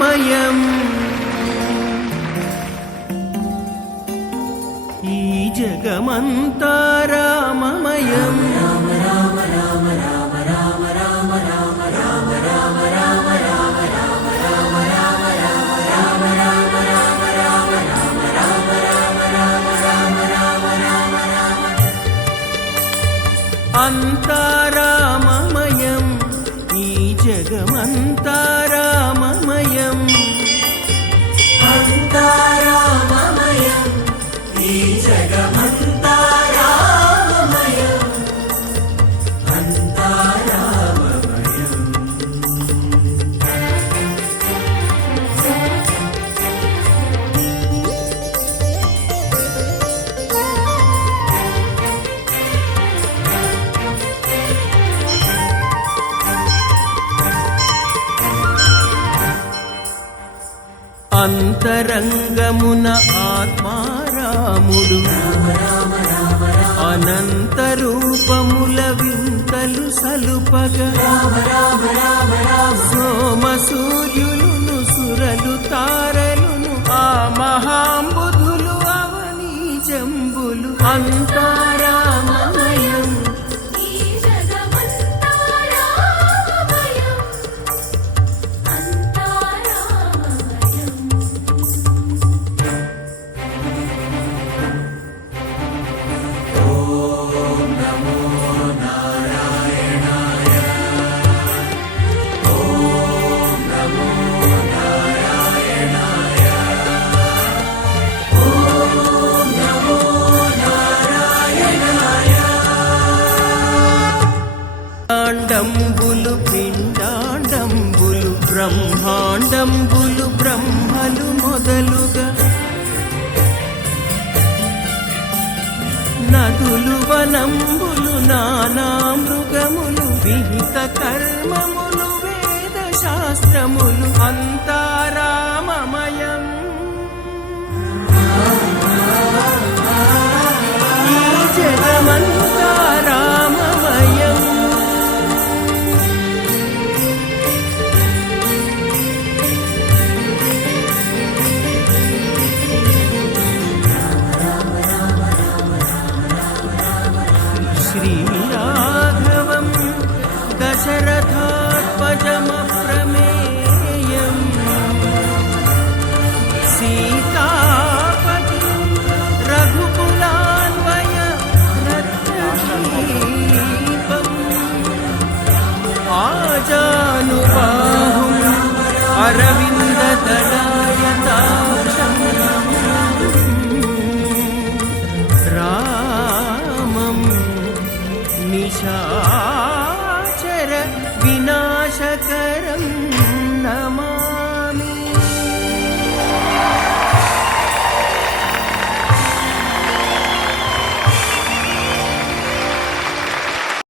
రామమయం ఈ జగమంతా రామమయం అంతా రామమయం ఈ జగమంతా రామమయం అంతా రామమయం ఈ జగమంతా రామమయం అంతా రామమయం అంతరంగమున ఆత్మారాముడు అనంత రూపముల వింతలు సలుపగా సోమ సూర్యులును సురలు తారలును ఆ మహాంబుధులు అవనీ జంబులు అంతారామమయం పిండాండంబులు పిండాండంబులు బ్రహ్మాండంబులు బ్రహ్మలు మొదలుగా నదులు వనంబులు నానా మృగములు విహిత కర్మములు వేద శాస్త్రములు అంతా రామమయం ఈ జగమంతా రామమయం శ్రీరాఘవం దశరథాత్మజమప్రమేయం సీతాపతి రఘుకులాన్వయ రత్నదీపం ఆజానుబాహుం అరవిందదళాయతాక్షం రామం నిశాచర వినా